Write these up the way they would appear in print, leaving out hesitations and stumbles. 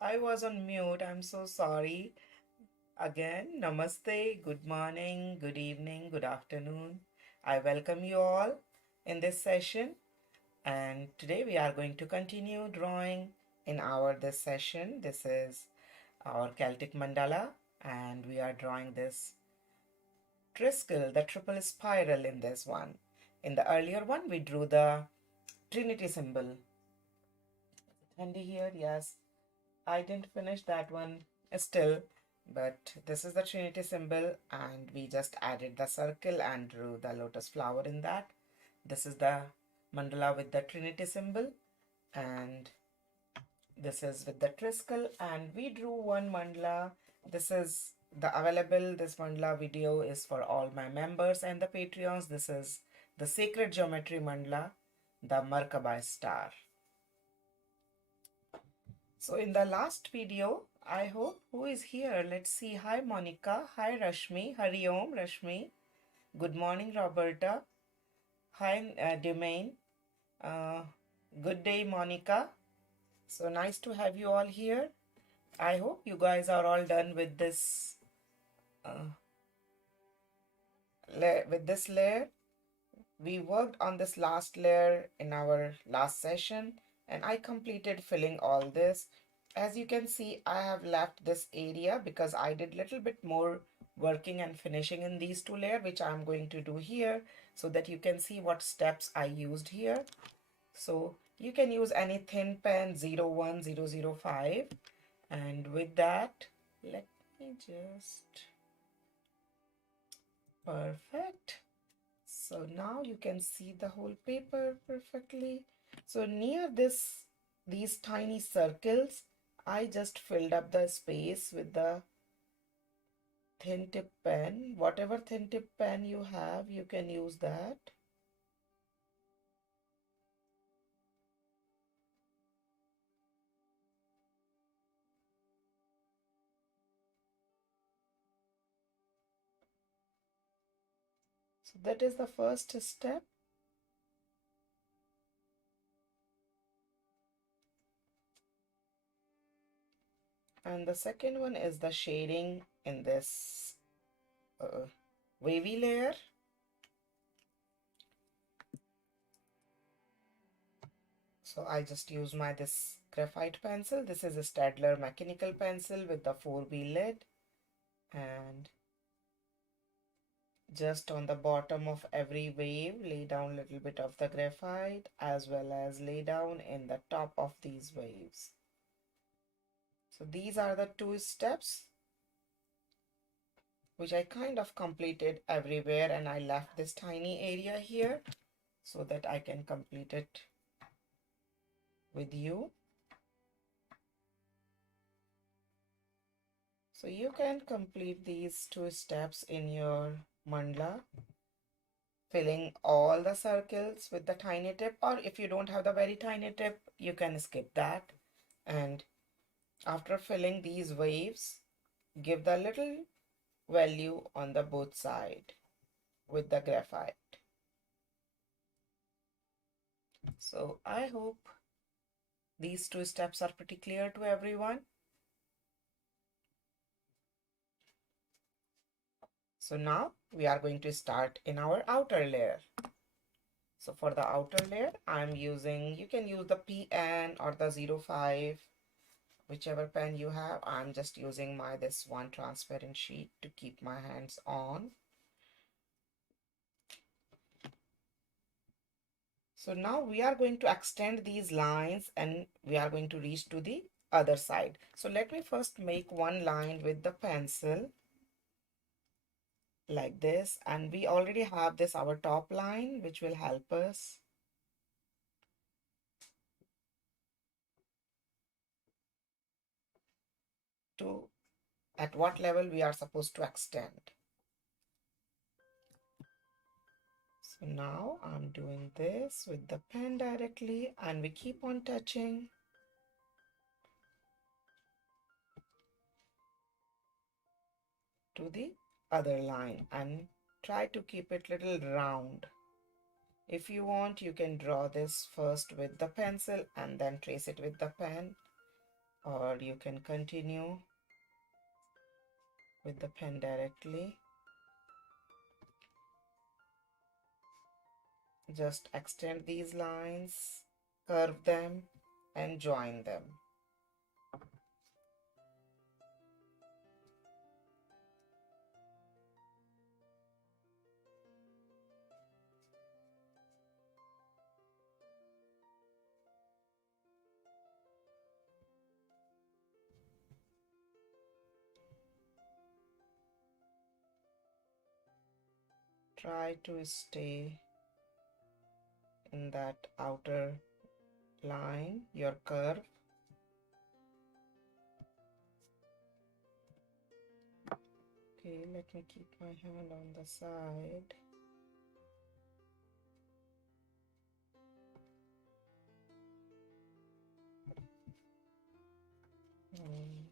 I was on mute. I'm so sorry. Again, namaste, good morning, good evening, good afternoon. I welcome you all in this session. And today we are going to continue drawing in our this session. This is our Celtic Mandala, and we are drawing this Triskele, the triple spiral in this one. In the earlier one, we drew the Trinity symbol. Handy here, yes. I didn't finish that one still, but this is the Trinity symbol, and we just added the circle and drew the lotus flower in that. This is the mandala with the Trinity symbol, and this is with the Triskele, and we drew one mandala. This is the available, this mandala video is for all my members and the Patreons. This is the sacred geometry mandala, the Merkaba star. So in the last video, I hope who is here? Let's see. Hi Monica. Hi Rashmi. Hari Om Rashmi. Good morning Roberta. Hi Domain. Uh, good day Monica. So nice to have you all here. I hope you guys are all done with this layer. We worked on this last layer in our last session, and I completed filling all this. As you can see, I have left this area because I did little bit more working and finishing in these two layers, which I'm going to do here, so that you can see what steps I used here. So you can use any thin pen 01, 005, and with that, let me just, perfect. So now you can see the whole paper perfectly. So near these tiny circles, I just filled up the space with the thin tip pen. Whatever thin tip pen you have, you can use that. So that is the first step. And the second one is the shading in this wavy layer. So I just use my this graphite pencil. This is a Stadler mechanical pencil with the 4B lid, and just on the bottom of every wave lay down a little bit of the graphite, as well as lay down in the top of these waves. So these are the two steps which I kind of completed everywhere, and I left this tiny area here so that I can complete it with you. So you can complete these two steps in your mandala, filling all the circles with the tiny tip, or if you don't have the very tiny tip, you can skip that. And after filling these waves, give the little value on the both side with the graphite. So I hope these two steps are pretty clear to everyone. So now we are going to start in our outer layer. So for the outer layer, I'm using, you can use the PN or the 05, whichever pen you have. I'm just using my this one transparent sheet to keep my hands on. So now we are going to extend these lines and we are going to reach to the other side. So let me first make one line with the pencil like this, and we already have this our top line, which will help us to at what level we are supposed to extend. So now I'm doing this with the pen directly, and we keep on touching to the other line and try to keep it little round. If you want, you can draw this first with the pencil and then trace it with the pen. or you can continue with the pen directly. Just extend these lines, curve them, and join them. Try to stay in that outer line, your curve. Okay, let me keep my hand on the side. Mm.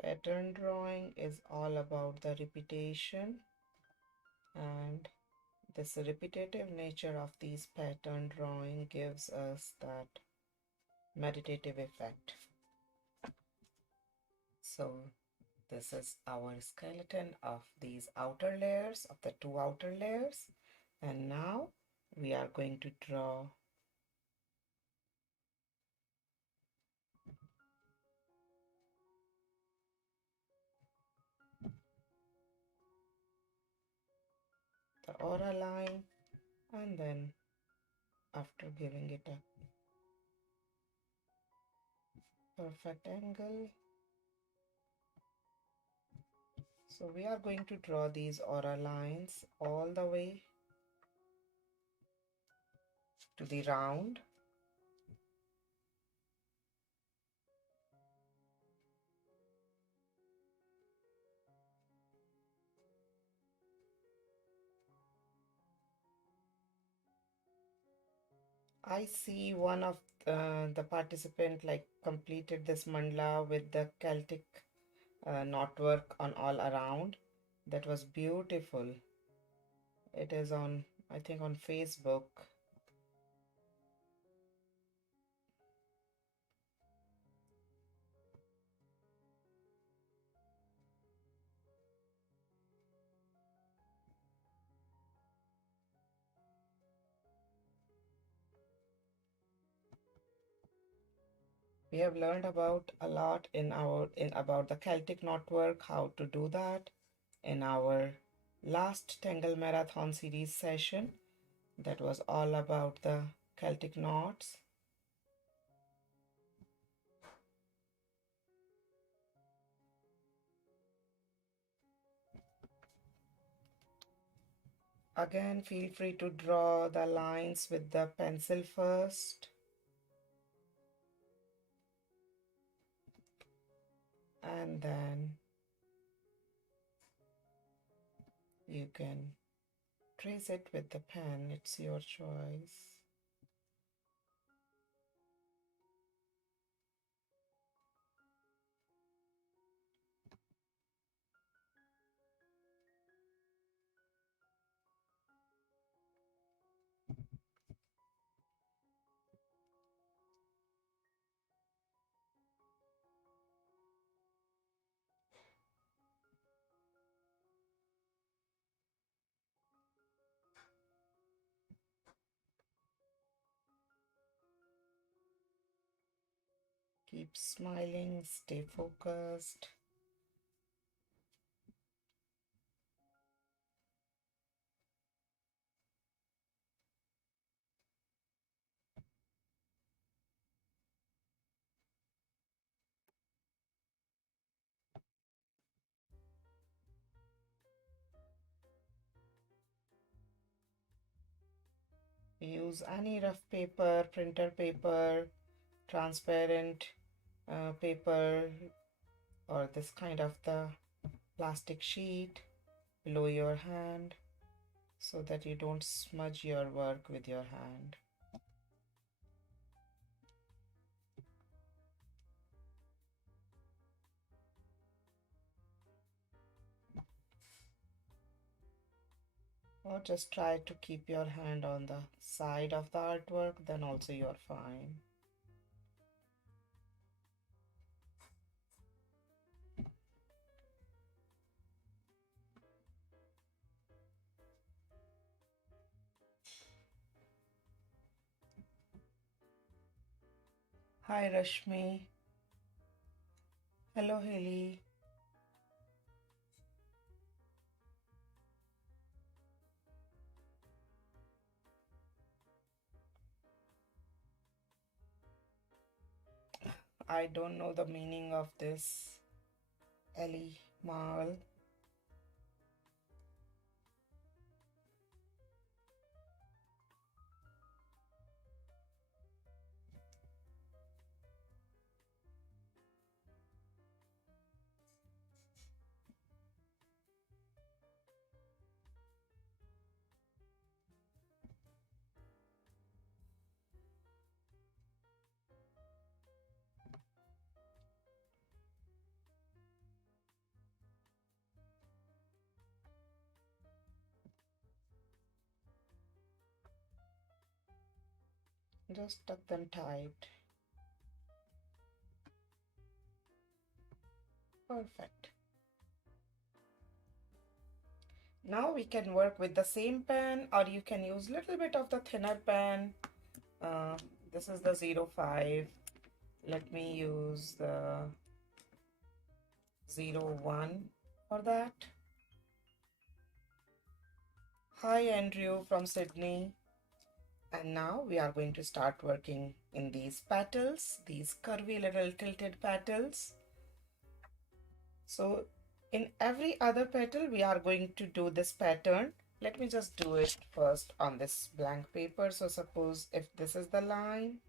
Pattern drawing is all about the repetition, and this repetitive nature of these pattern drawing gives us that meditative effect. So this is our skeleton of these outer layers, of the two outer layers, and now we are going to draw the aura line, and then after giving it a perfect angle, so we are going to draw these aura lines all the way to the round. I see one of the participant like completed this mandala with the Celtic knotwork on all around. That was beautiful. It is on, I think, on Facebook. We have learned about a lot in about the Celtic knotwork, how to do that in our last Tangle Marathon series session. That was all about the Celtic knots. Again, feel free to draw the lines with the pencil first. And then you can trace it with the pen. It's your choice. Keep smiling, stay focused. Use any rough paper, printer paper, transparent paper, or this kind of the plastic sheet below your hand so that you don't smudge your work with your hand. Or just try to keep your hand on the side of the artwork, then also you're fine. Hi Rashmi. Hello Haley. I don't know the meaning of this. Ellie Mal. Just tuck them tight. Perfect. Now we can work with the same pen, or you can use little bit of the thinner pen. This is the 05. Let me use the 01 for that. Hi Andrew from Sydney. And now we are going to start working in these petals, these curvy little tilted petals. So in every other petal, we are going to do this pattern. Let me just do it first on this blank paper. So suppose if this is the line,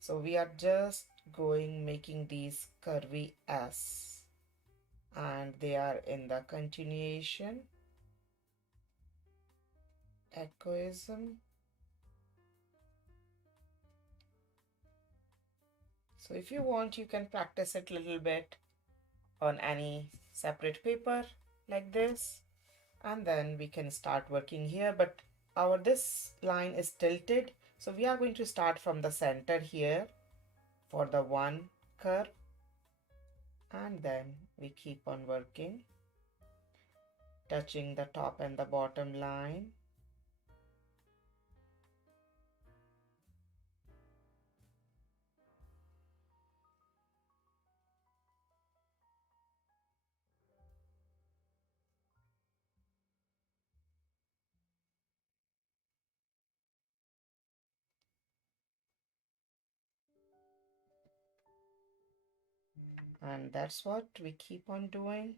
so we are just making these curvy S, and they are in the continuation, echoism. So if you want, you can practice it a little bit on any separate paper like this, and then we can start working here. But this line is tilted, so we are going to start from the center here for the one curve, and then we keep on working, touching the top and the bottom line. And that's what we keep on doing.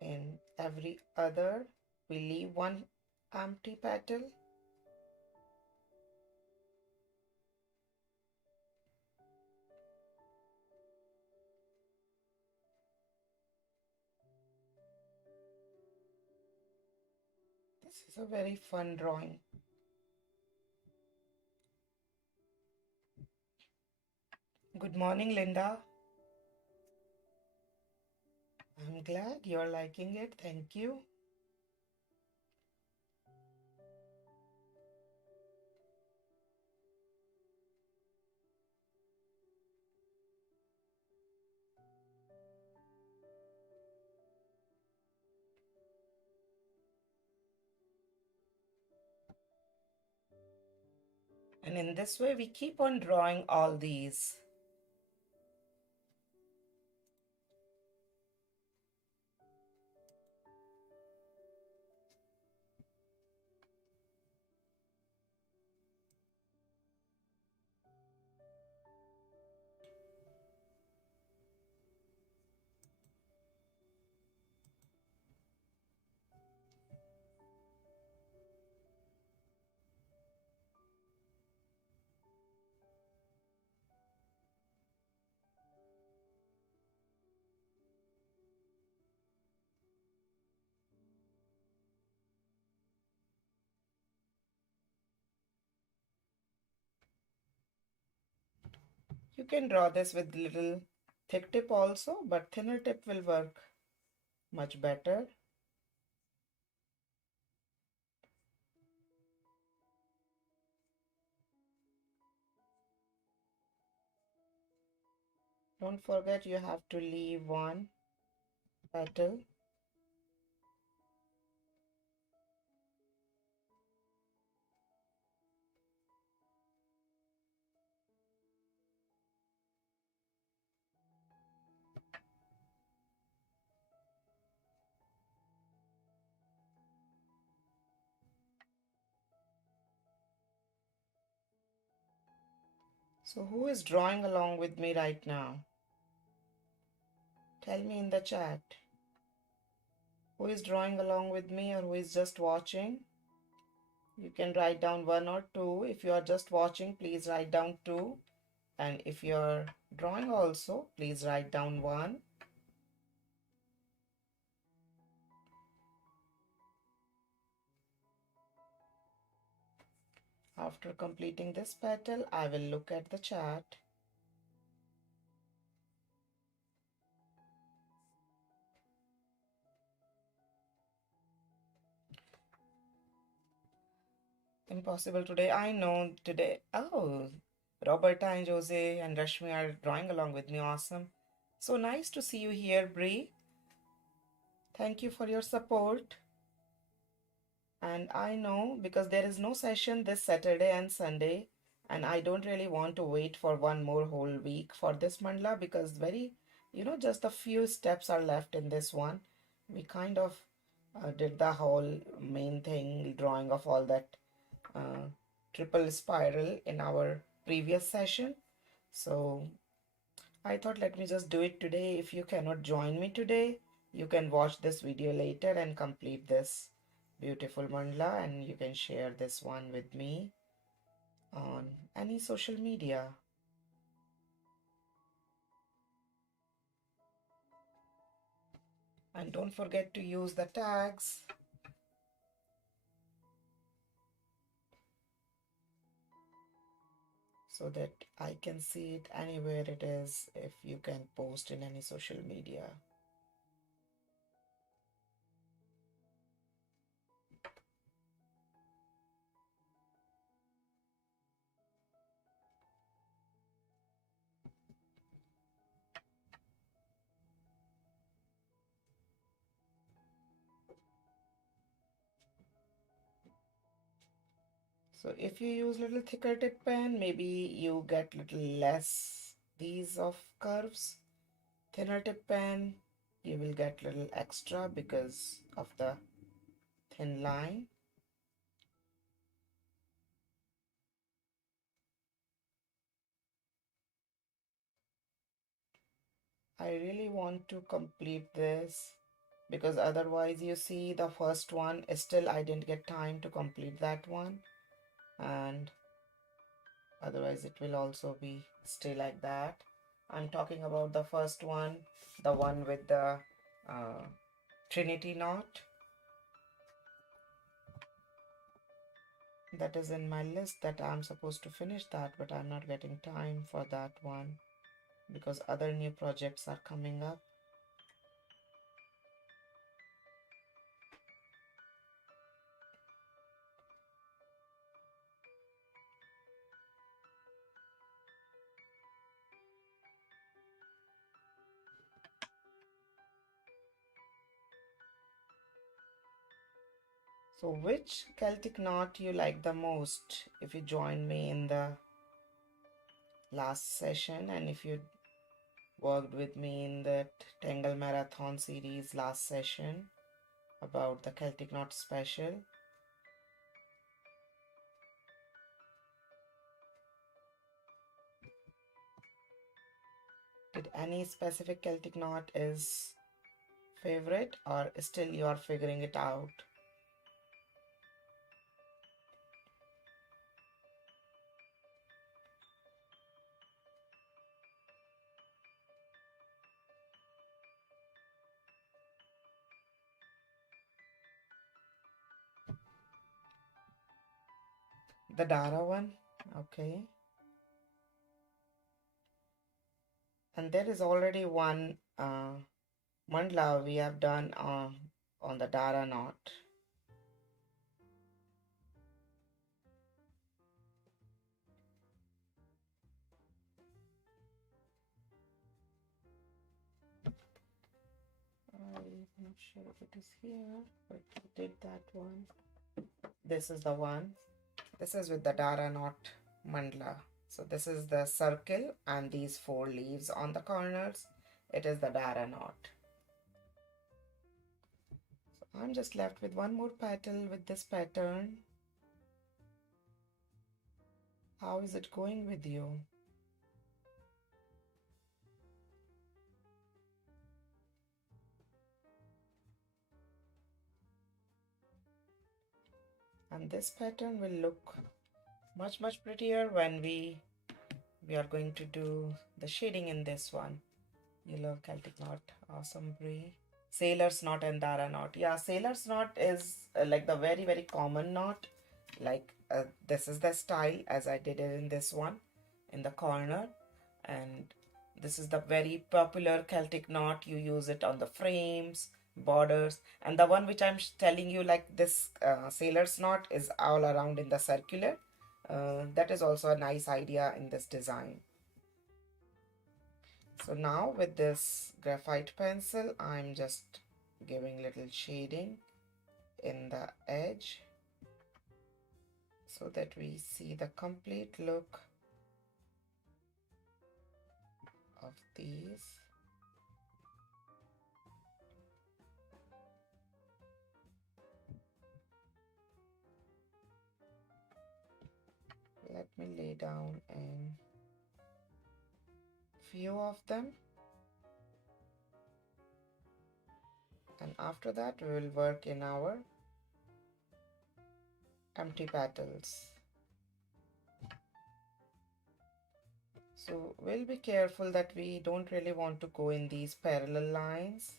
In every other, we leave one empty petal. This is a very fun drawing. Good morning, Linda. I'm glad you're liking it. Thank you. And in this way, we keep on drawing all these. You can draw this with little thick tip also, but thinner tip will work much better. Don't forget you have to leave one petal. So who is drawing along with me right now? Tell me in the chat. Who is drawing along with me or who is just watching? You can write down one or two. If you are just watching, please write down two. And if you are drawing also, please write down one. After completing this petal, I will look at the chat. Impossible today. I know today. Oh, Roberta and Jose and Rashmi are drawing along with me. Awesome. So nice to see you here, Bree. Thank you for your support. And I know because there is no session this Saturday and Sunday, and I don't really want to wait for one more whole week for this mandala because just a few steps are left in this one. We kind of did the whole main thing, drawing of all that uh, triple spiral in our previous session. So I thought let me just do it today. If you cannot join me today, you can watch this video later and complete this beautiful mandala, and you can share this one with me on any social media. And don't forget to use the tags so that I can see it anywhere it is if you can post in any social media. So if you use little thicker tip pen, maybe you get little less these of curves. Thinner tip pen, you will get little extra because of the thin line. I really want to complete this because otherwise you see the first one still I didn't get time to complete that one, and otherwise it will also be stay like that. I'm talking about the first one, the one with the uh, Trinity knot. That is in my list that I'm supposed to finish that, but I'm not getting time for that one because other new projects are coming up. So which Celtic knot you like the most? If you joined me in the last session and if you worked with me in that Tangle Marathon series last session about the Celtic knot special. Did any specific Celtic knot is favorite or still you are figuring it out? The Dara one? Okay. And there is already one mandala we have done on the Dara knot. I'm not sure if it is here, but we did that one. This is the one. This is with the Dara knot mandala. So this is the circle and these 4 leaves on the corners. It is the Dara knot. So I'm just left with one more petal with this pattern. How is it going with you? And this pattern will look much prettier when we are going to do the shading in this one. You love Celtic knot, awesome Brie. Sailor's knot and Dara knot. Yeah, sailor's knot is like the very common knot. Like this is the style as I did it in this one in the corner, and this is the very popular Celtic knot. You use it on the frames, borders, and the one which I'm telling you, like this sailor's knot, is all around in the circular. That is also a nice idea in this design. So now with this graphite pencil, I'm just giving little shading in the edge so that we see the complete look of these. Let me lay down in few of them, and after that we will work in our empty petals. So we'll be careful that we don't really want to go in these parallel lines.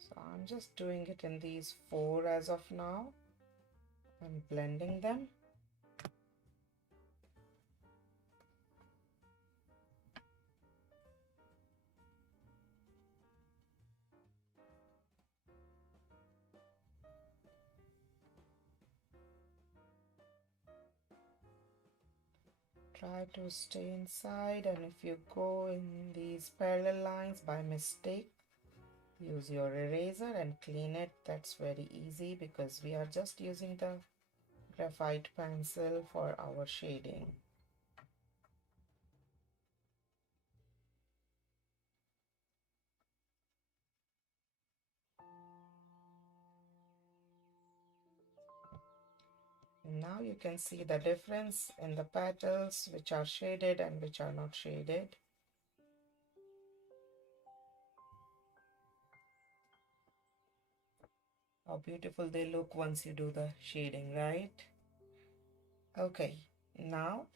So I'm just doing it in these 4 as of now. I'm blending them. Try to stay inside, and if you go in these parallel lines by mistake, use your eraser and clean it. That's very easy because we are just using the graphite pencil for our shading. Now you can see the difference in the petals which are shaded and which are not shaded. How beautiful they look once you do the shading, right? Okay, now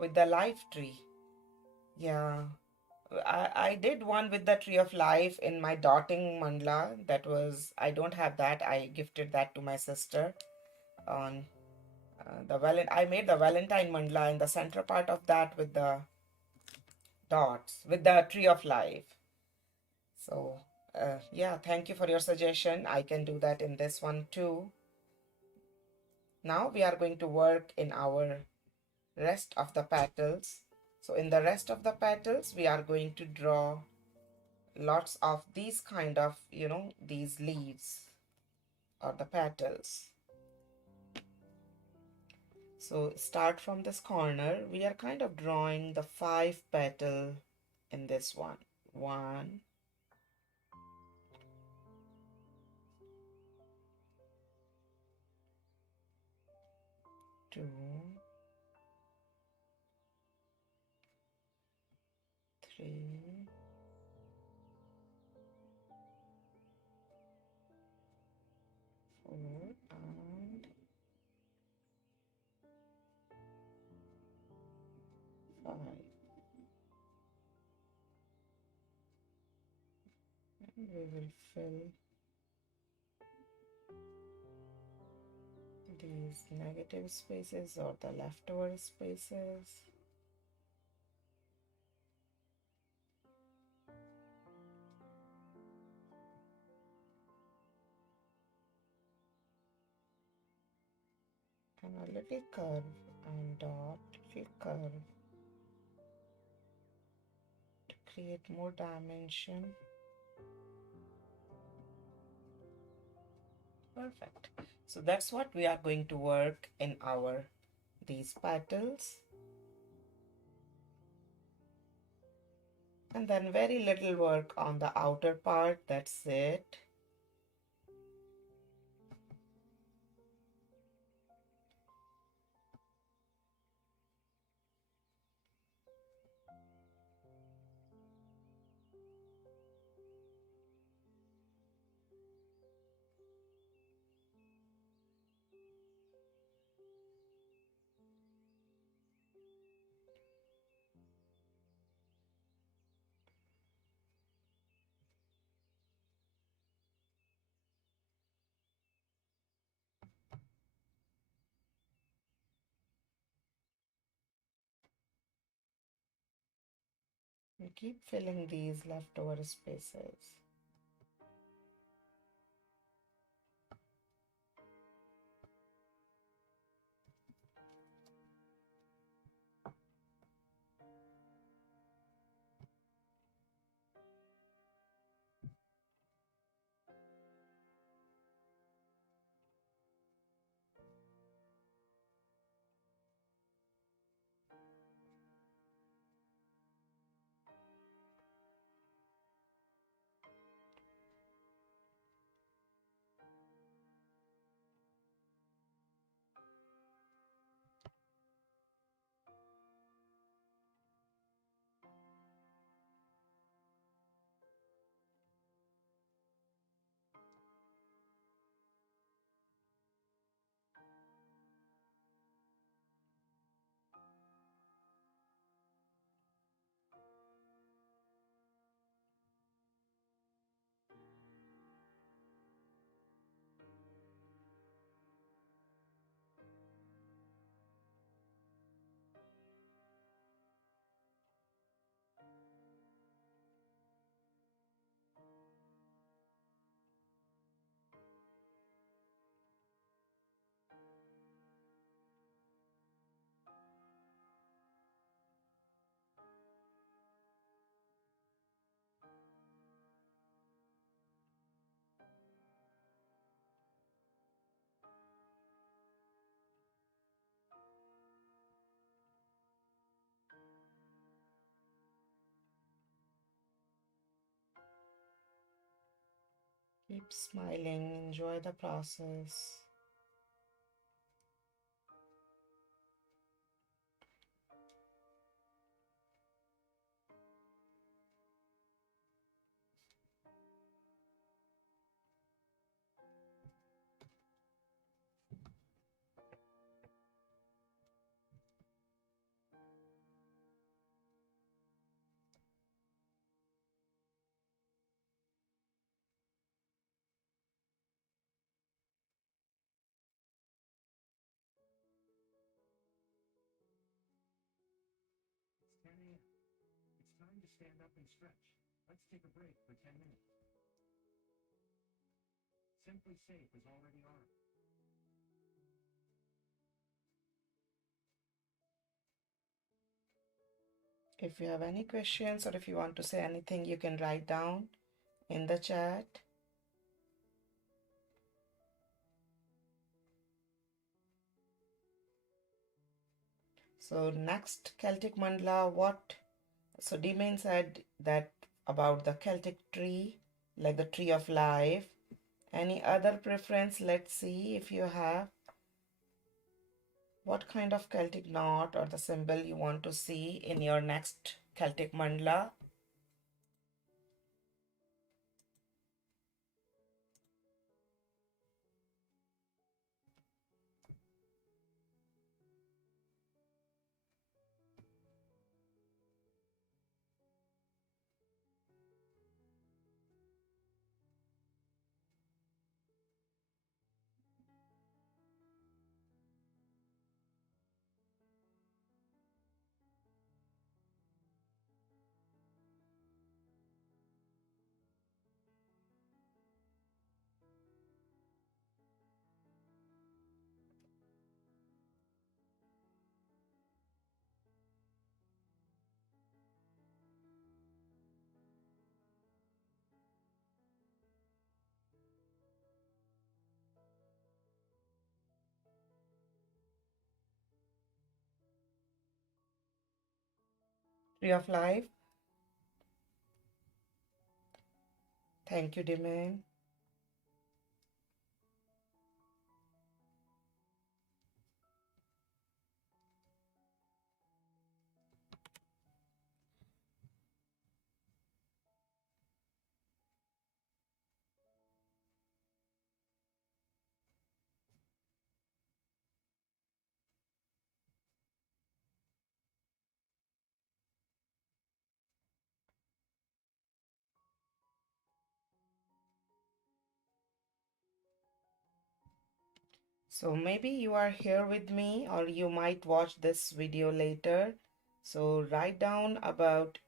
with the life tree. Yeah, I did one with the tree of life in my dotting mandala. That was, I don't have that. I gifted that to my sister on I made the Valentine mandala in the center part of that with the dots, with the tree of life. So yeah, thank you for your suggestion. I can do that in this one too. Now we are going to work in our rest of the petals. So in the rest of the petals, we are going to draw lots of these kind of, these leaves or the petals. So start from this corner. We are kind of drawing the 5 petal in this one. 1, 2, 3, 4, We will fill these negative spaces or the leftover spaces. And a little curve and dot, little curve to create more dimension. Perfect. So that's what we are going to work in our these petals. And then very little work on the outer part, that's it. We keep filling these leftover spaces. Keep smiling, enjoy the process. It's 10 a.m. It's time to stand up and stretch. Let's take a break for 10 minutes. Simply Safe is already on. If you have any questions or if you want to say anything, you can write down in the chat. So next Celtic Mandala, what? So Demon said that about the Celtic tree, like the tree of life. Any other preference? Let's see if you have. What kind of Celtic knot or the symbol you want to see in your next Celtic Mandala? Tree of Life. Thank you, Dimen. So maybe you are here with me, or you might watch this video later. So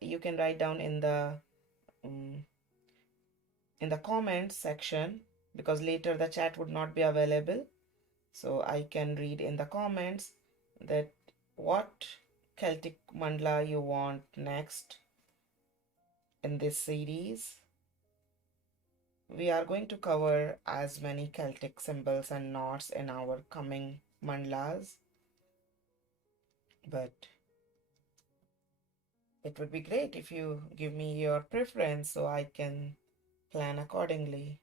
you can write down um, in the comments section, because later the chat would not be available. So I can read in the comments that what Celtic mandala you want next in this series. We are going to cover as many Celtic symbols and knots in our coming mandalas, but it would be great if you give me your preference so I can plan accordingly.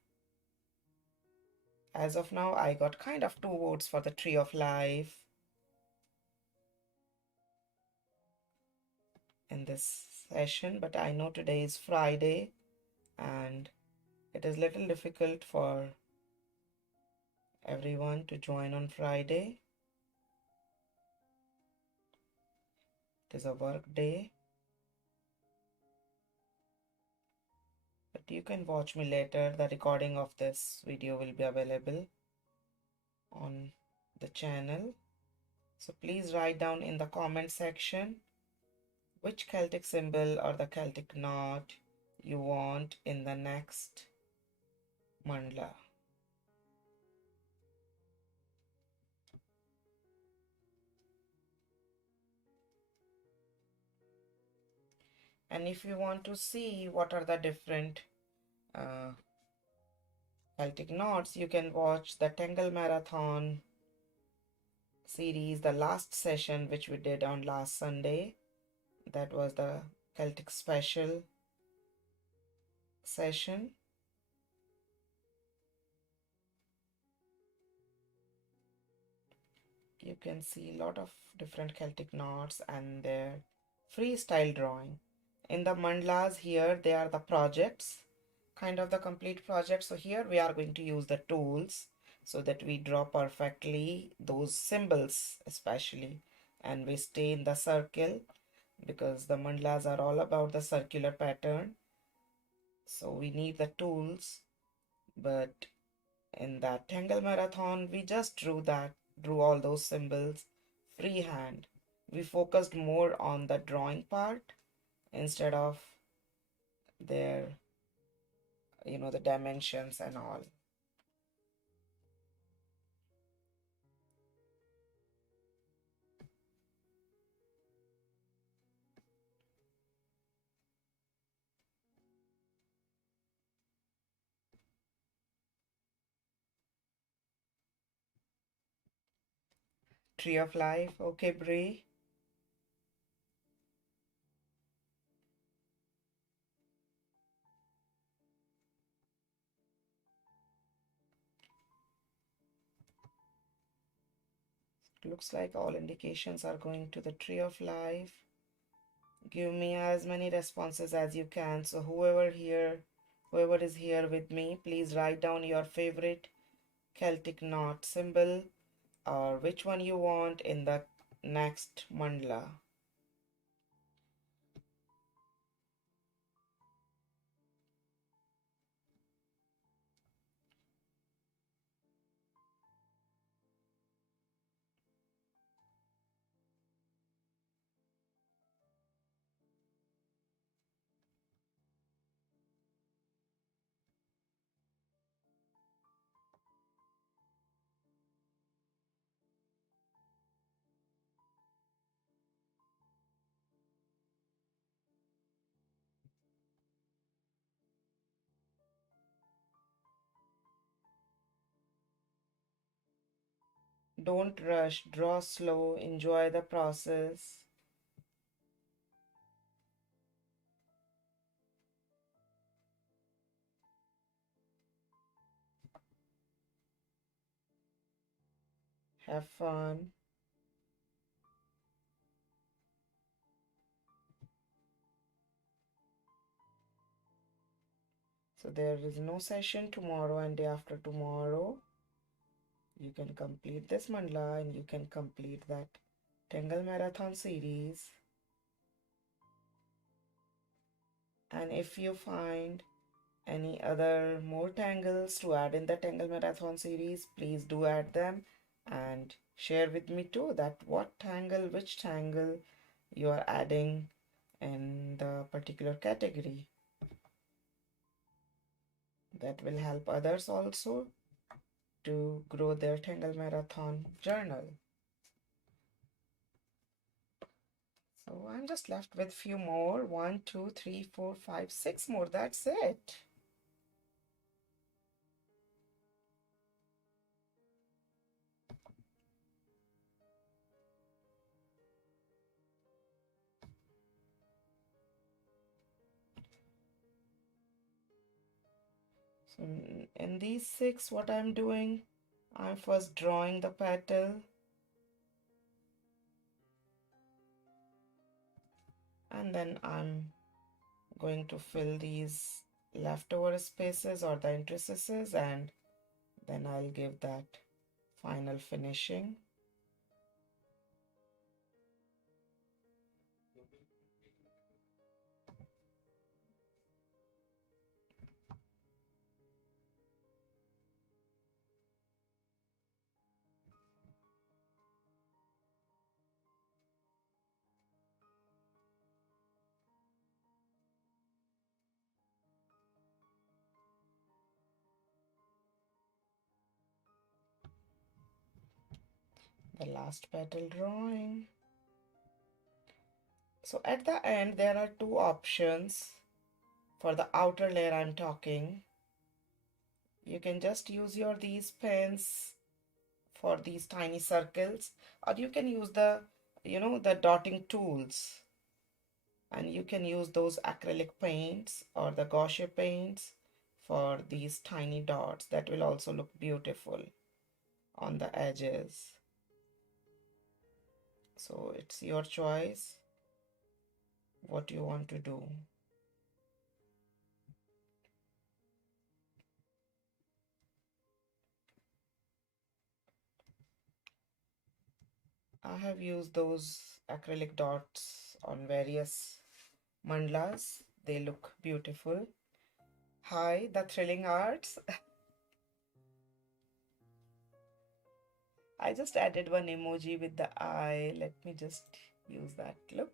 As of now, I got kind of two votes for the Tree of Life in this session, but I know today is Friday and it is little difficult for everyone to join on Friday. It is a work day, but you can watch me later. The recording of this video will be available on the channel. So please write down in the comment section which Celtic symbol or the Celtic knot you want in the next mandala. And if you want to see what are the different uh, Celtic knots, you can watch the Tangle Marathon series, the last session which we did on last Sunday. That was the Celtic special session. You can see a lot of different Celtic knots and their freestyle drawing. In the mandalas here, they are the projects, kind of the complete project. So here we are going to use the tools so that we draw perfectly those symbols especially, and we stay in the circle because the mandalas are all about the circular pattern. So we need the tools, but in that Tangle Marathon, we just drew all those symbols freehand. We focused more on the drawing part instead of their, the dimensions and all. Tree of Life, okay, Brie. Looks like all indications are going to the Tree of Life. Give me as many responses as you can. So whoever is here with me, please write down your favorite Celtic knot symbol or which one you want in the next mandala. Don't rush, draw slow, enjoy the process. Have fun. So there is no session tomorrow and day after tomorrow. You can complete this mandala and you can complete that Tangle Marathon series. And if you find any other more tangles to add in the Tangle Marathon series, please do add them and share with me too that what tangle, which tangle you are adding in the particular category. That will help others also to grow their Tangle Marathon journal. So I'm just left with few more. 1, 2, 3, 4, 5, 6 more. That's it. So in these 6, what I'm doing, I'm first drawing the petal, and then I'm going to fill these leftover spaces or the interstices, and then I'll give that final finishing. The last petal drawing. So at the end, there are two options for the outer layer I'm talking. You can just use your these pens for these tiny circles, or you can use the the dotting tools, and you can use those acrylic paints or the gouache paints for these tiny dots. That will also look beautiful on the edges. So it's your choice what you want to do. I have used those acrylic dots on various mandalas. They look beautiful. Hi, the thrilling arts. I just added one emoji with the eye. Let me just use that. Look.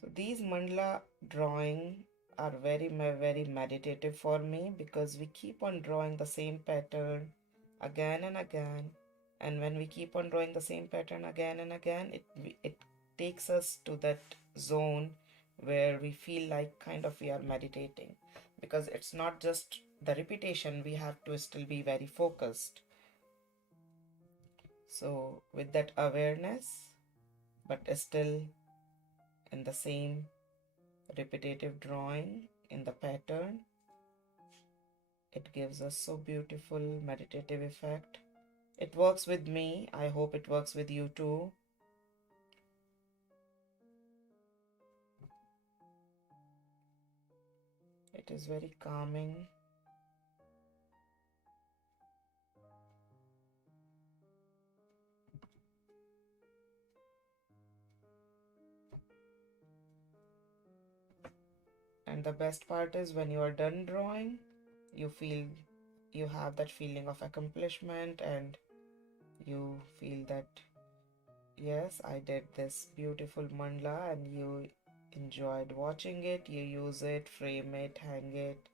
So these mandala drawing are very meditative for me because we keep on drawing the same pattern again and again. And when we keep on drawing the same pattern again and again, it takes us to that zone where we feel like kind of we are meditating, because it's not just the repetition, we have to still be very focused. So with that awareness, but still in the same repetitive drawing in the pattern, it gives us so beautiful meditative effect. It works with me. I hope it works with you too. It is very calming. And the best part is when you are done drawing, you have that feeling of accomplishment, and you feel that yes, I did this beautiful mandala, and you enjoyed watching it. You use it, frame it, hang it,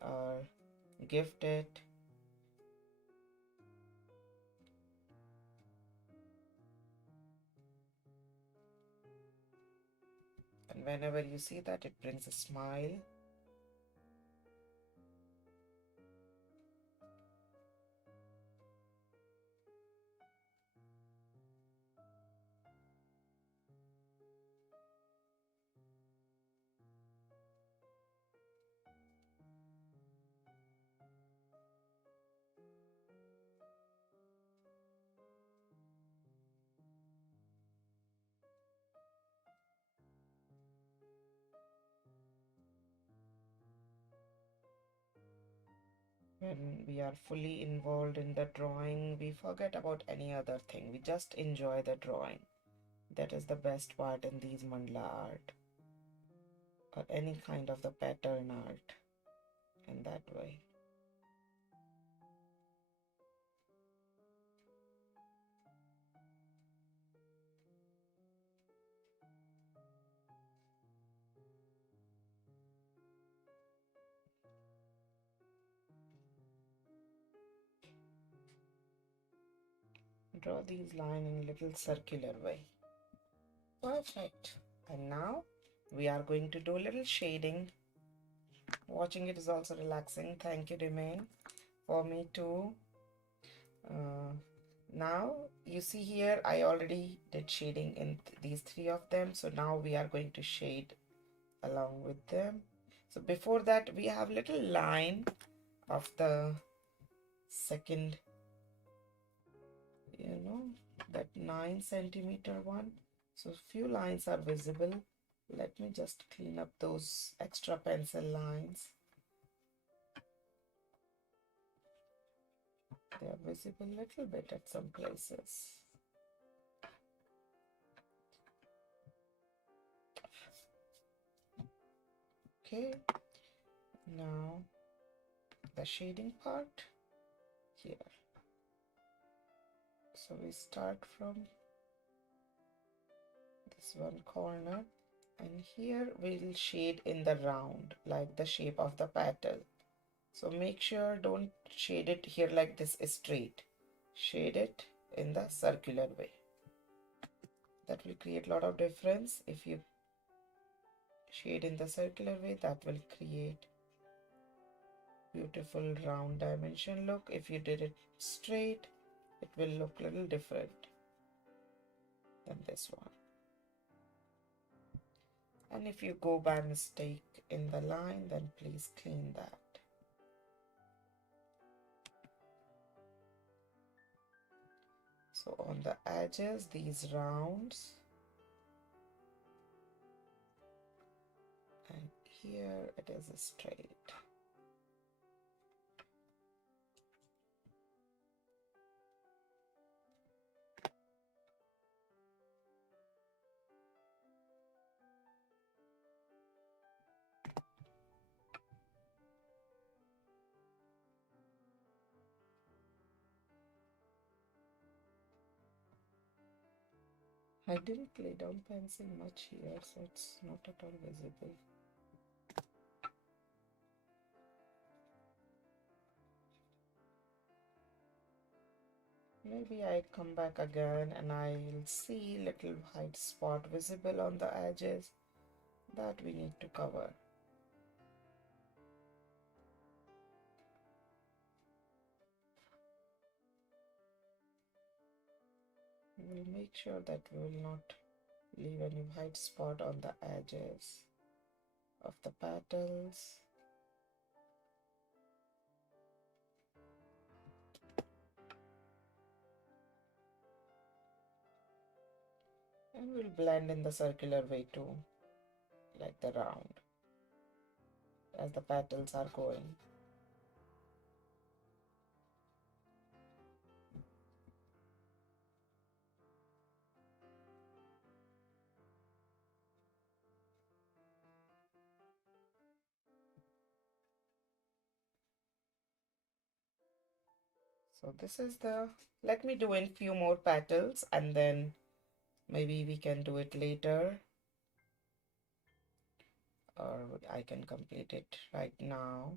or gift it. And whenever you see that, it brings a smile. When we are fully involved in the drawing, we forget about any other thing. We just enjoy the drawing. That is the best part in these mandala art or any kind of the pattern art in that way. Draw these lines in a little circular way. Perfect. And now we are going to do a little shading. Watching it is also relaxing. Thank you, Remain. For me too. Now you see here I already did shading in these three of them, so now we are going to shade along with them. So before that we have little line of the second, that 9 centimeter one. So few lines are visible. Let me just clean up those extra pencil lines. They are visible a little bit at some places. Okay, now the shading part here. So we start from this one corner, and here we'll shade in the round like the shape of the petal. So make sure don't shade it here like this straight. Shade it in the circular way. That will create a lot of difference. If you shade in the circular way, that will create beautiful round dimension look. If you did it straight, it will look a little different than this one. And if you go by mistake in the line, then please clean that. So on the edges, these rounds, and here it is straight. I didn't lay down pencil much here, so it's not at all visible. Maybe I come back again and I'll see little white spot visible on the edges that we need to cover. We'll make sure that we will not leave any white spot on the edges of the petals. And we'll blend in the circular way too, like the round, as the petals are going. So this is the, let me do in few more petals and then maybe we can do it later, or I can complete it right now.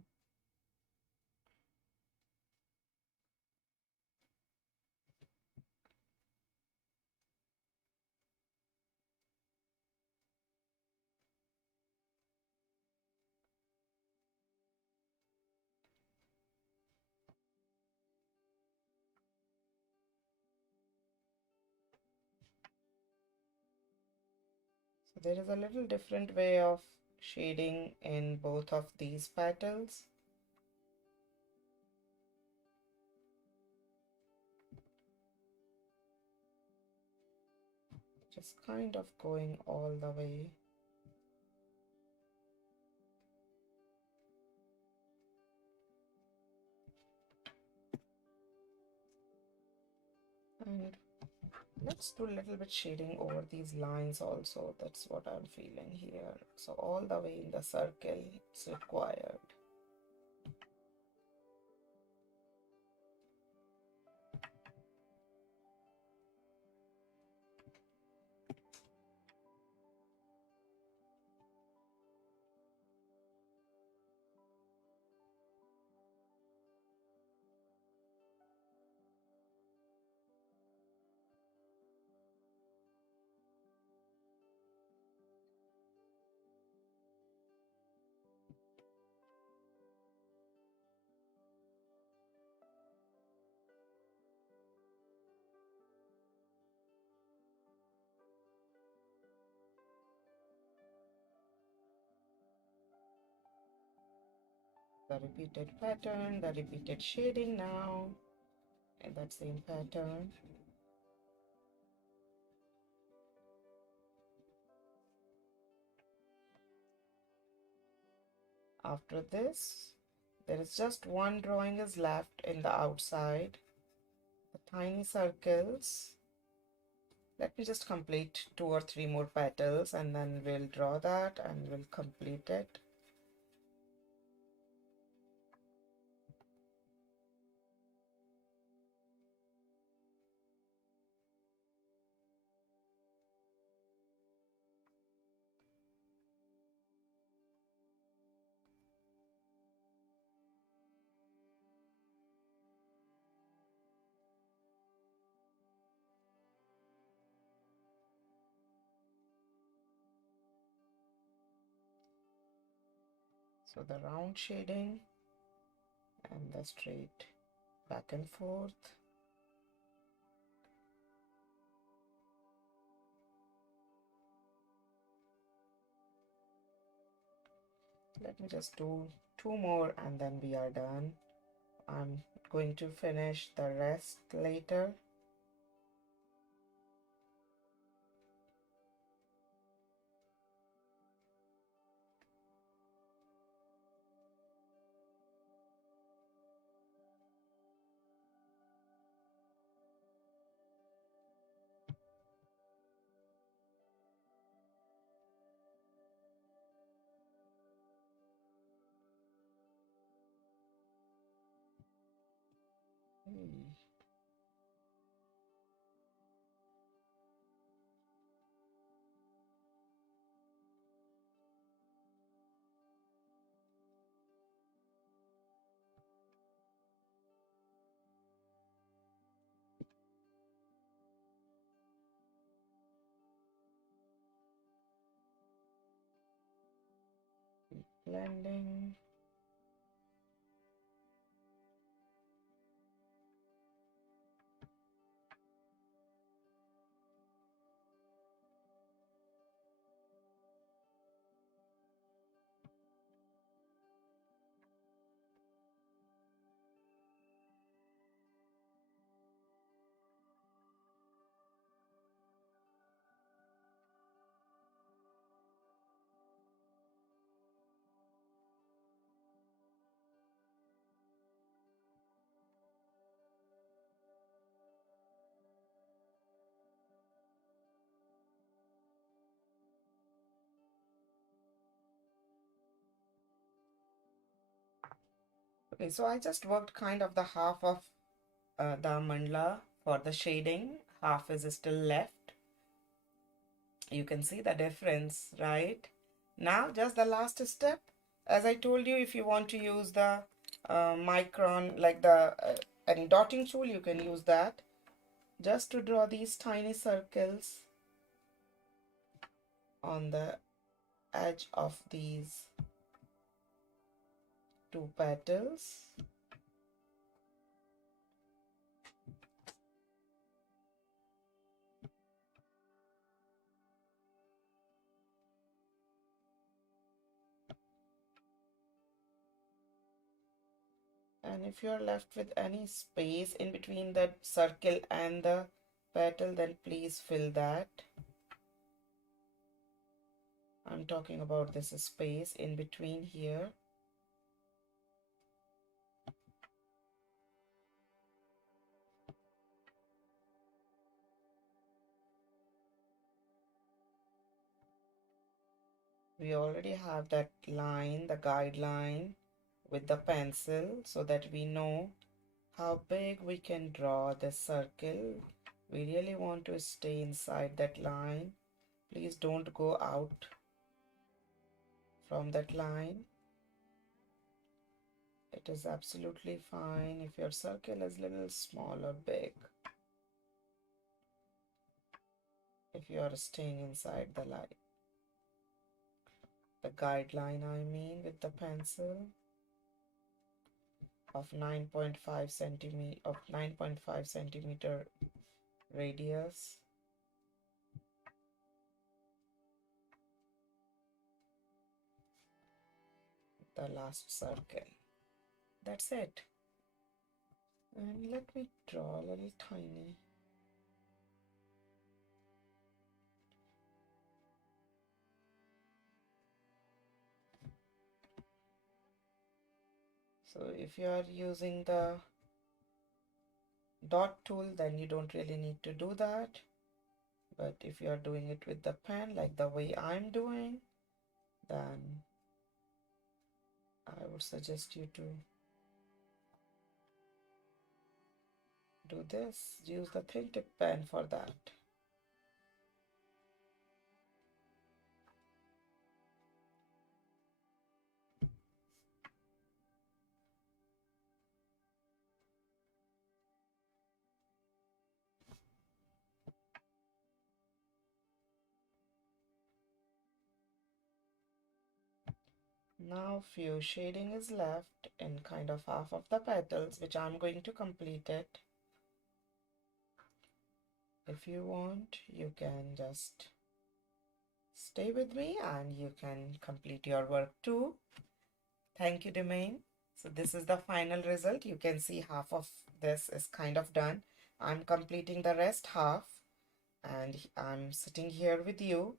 So there is a little different way of shading in both of these petals. Just kind of going all the way. And let's do a little bit shading over these lines also. That's what I'm feeling here. So all the way in the circle it's required. The repeated pattern, the repeated shading now in that same pattern. After this, there is just one drawing is left in the outside, the tiny circles. Let me just complete 2 or 3 more petals and then we'll draw that and we'll complete it. So the round shading and the straight back and forth. Let me just do 2 more and then we are done. I'm going to finish the rest later. Blending. Okay, so I just worked kind of the half of the mandala for the shading. Half is still left. You can see the difference, right? Now just the last step. As I told you, if you want to use the micron, like the any dotting tool, you can use that just to draw these tiny circles on the edge of these 2 petals. And if you're left with any space in between that circle and the petal, then please fill that. I'm talking about this space in between here. We already have that line, the guideline with the pencil, so that we know how big we can draw the circle. We really want to stay inside that line. Please don't go out from that line. It is absolutely fine if your circle is a little small or big. If you are staying inside the line, the guideline, I mean, with the pencil of 9.5 centimeter radius. The last circle. That's it. And let me draw a little tiny. So if you are using the dot tool, then you don't really need to do that. But if you are doing it with the pen, like the way I'm doing, then I would suggest you to do this. Use the thin tip pen for that. Now few shading is left in kind of half of the petals, which I'm going to complete it. If you want, you can just stay with me and you can complete your work too. Thank you, Domain. So this is the final result. You can see half of this is kind of done. I'm completing the rest half and I'm sitting here with you.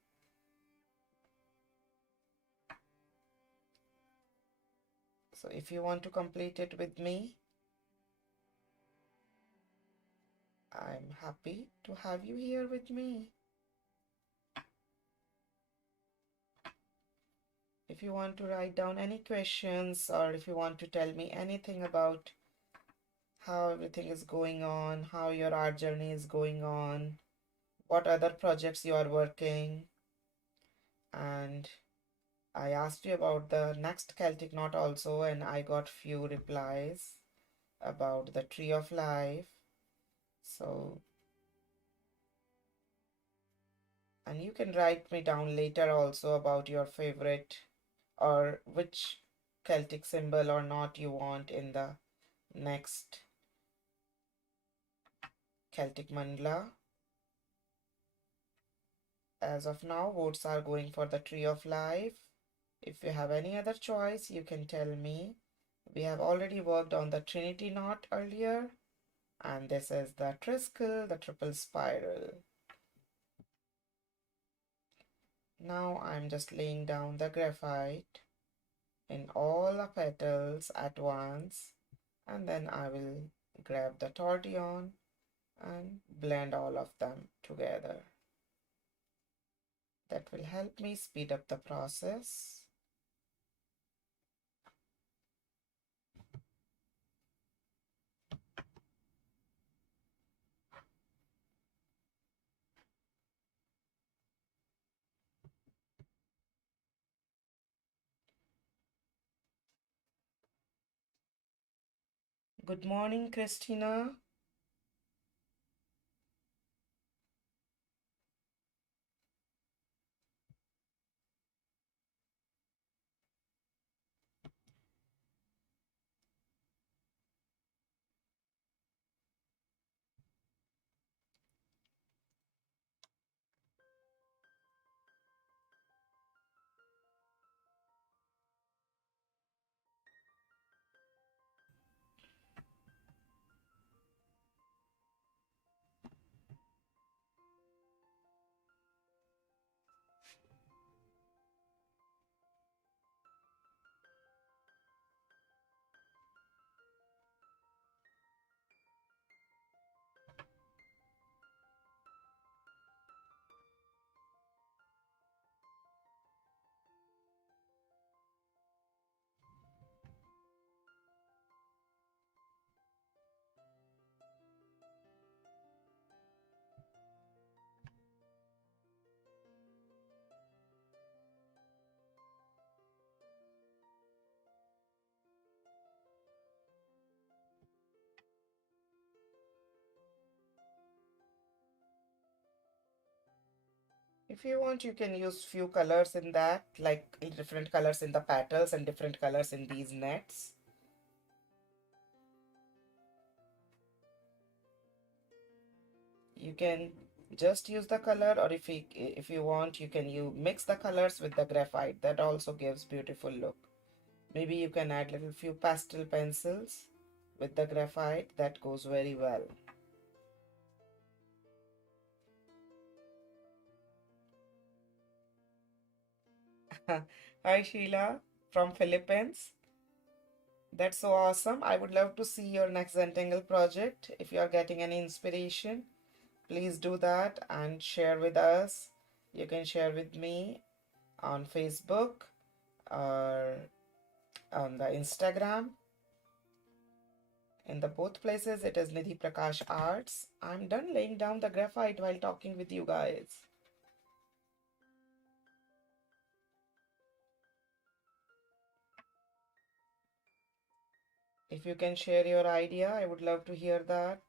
So if you want to complete it with me, I'm happy to have you here with me. If you want to write down any questions or if you want to tell me anything about how everything is going on, how your art journey is going on, what other projects you are working, and I asked you about the next Celtic knot also, and I got few replies about the tree of life. So, and you can write me down later also about your favorite or which Celtic symbol or knot you want in the next Celtic Mandala. As of now, votes are going for the tree of life. If you have any other choice, you can tell me. We have already worked on the Trinity knot earlier, and this is the Triskele, the triple spiral. Now I'm just laying down the graphite in all the petals at once, and then I will grab the tortillon and blend all of them together. That will help me speed up the process. Good morning, Christina. If you want, you can use few colors in that, like different colors in the petals and different colors in these nets. You can just use the color, or if you want, you can mix the colors with the graphite. That also gives beautiful look. Maybe you can add little few pastel pencils with the graphite. That goes very well. Hi Sheila from Philippines. That's so awesome. I would love to see your next Zentangle project. If you are getting any inspiration, please do that and share with us. You can share with me on Facebook or on the Instagram. In the both places, it is Nidhi Prakash Arts. I'm done laying down the graphite while talking with you guys. If you can share your idea, I would love to hear that.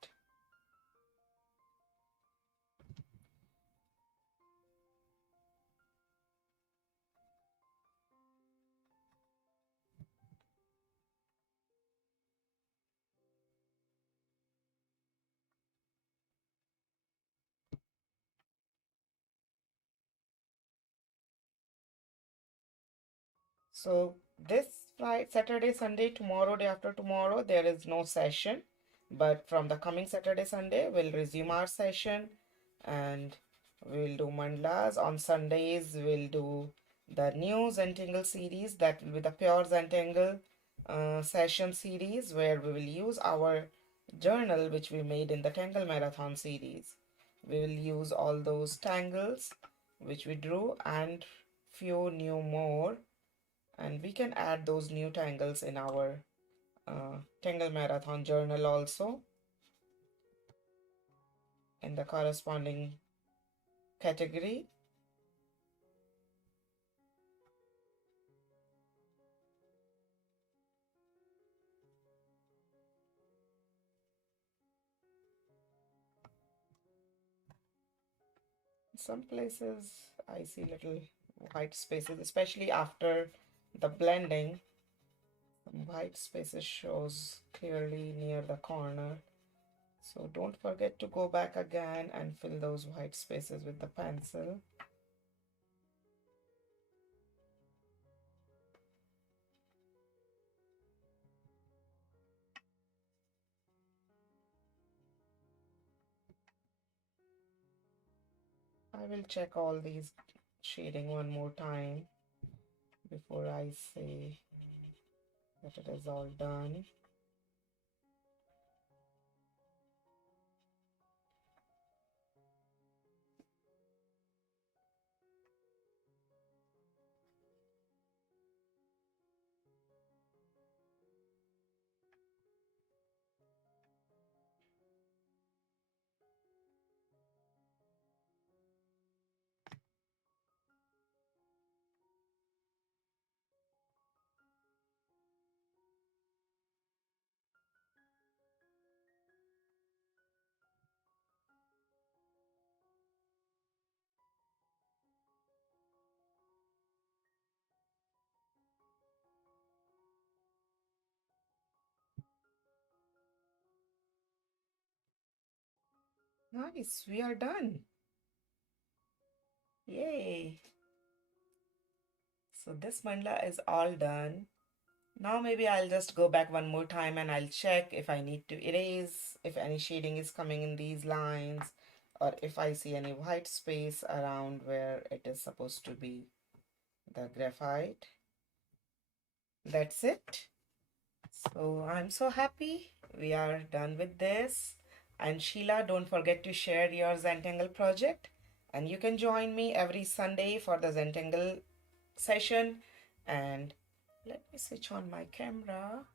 So this Friday, Saturday, Sunday, tomorrow, day after tomorrow, there is no session. But from the coming Saturday, Sunday, we'll resume our session and we'll do mandalas. On Sundays, we'll do the new Zentangle series. That will be the pure Zentangle session series where we will use our journal which we made in the Tangle Marathon series. We will use all those tangles which we drew and few new more, and we can add those new tangles in our Tangle Marathon journal also in the corresponding category. Some places I see little white spaces, especially after the blending. Some white spaces shows clearly near the corner. So don't forget to go back again and fill those white spaces with the pencil. I will check all these shading one more time before I say that it is all done. Nice, we are done. Yay! So this mandala is all done. Now maybe I'll just go back one more time and I'll check if I need to erase, if any shading is coming in these lines, or if I see any white space around where it is supposed to be the graphite. That's it. So I'm so happy we are done with this. And Sheila, don't forget to share your Zentangle project. And you can join me every Sunday for the Zentangle session. And let me switch on my camera.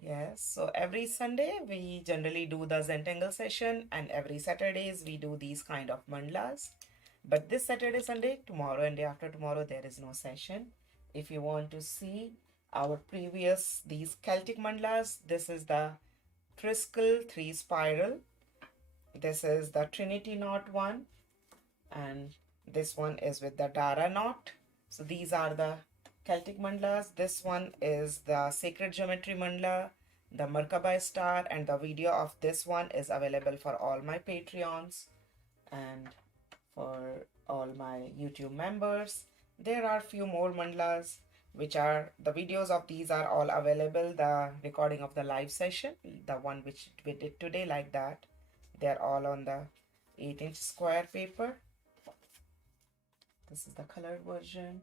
Yes, so every Sunday we generally do the Zentangle session, and every Saturdays we do these kind of mandalas. But this Saturday, Sunday, tomorrow, and day after tomorrow, there is no session. If you want to see our previous these Celtic mandalas, this is the Triskele 3 spiral. This is the Trinity knot one, and this one is with the Dara knot. So these are the Celtic mandalas. This one is the Sacred Geometry mandala, the Merkaba star, and the video of this one is available for all my Patreons and for all my YouTube members. There are few more mandalas which are the videos of these are all available. The recording of the live session, the one which we did today, like that, they're all on the 8-inch square paper. This is the colored version,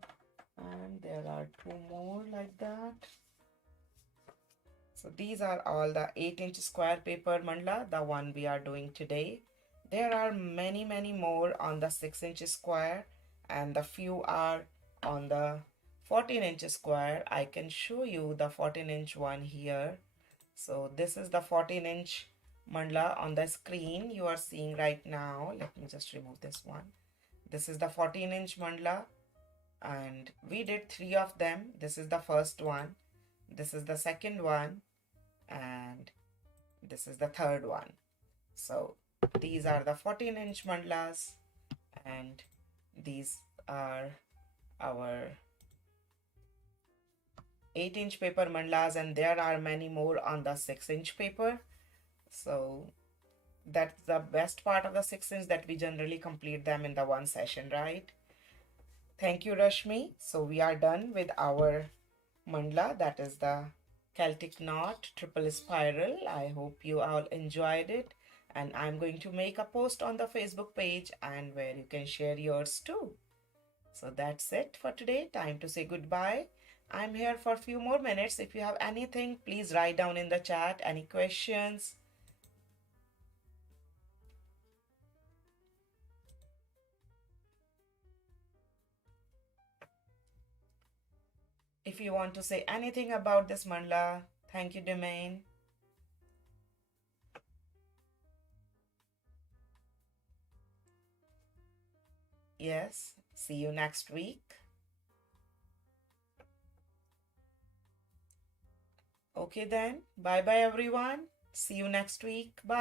and there are two more like that. So these are all the 8-inch square paper mandala, the one we are doing today. There are many more on the 6-inch square, and the few are on the 14-inch square. I can show you the 14-inch one here. So this is the 14-inch mandala on the screen you are seeing right now. Let me just remove this one. This is the 14-inch mandala, and we did 3 of them. This is the first one, this is the second one, and this is the third one. So these are the 14-inch mandalas, and these are our 8-inch paper mandalas, and there are many more on the 6-inch paper. So that's the best part of the 6-inch, that we generally complete them in the one session, right? Thank you, Rashmi. So we are done with our mandala, that is the Celtic knot triple spiral. I hope you all enjoyed it, and I'm going to make a post on the Facebook page and where you can share yours too. So that's it for today. Time to say goodbye. I'm here for a few more minutes. If you have anything, please write down in the chat. Any questions? If you want to say anything about this mandala, thank you, Domain. Yes, see you next week. Okay then, bye bye everyone. See you next week. Bye.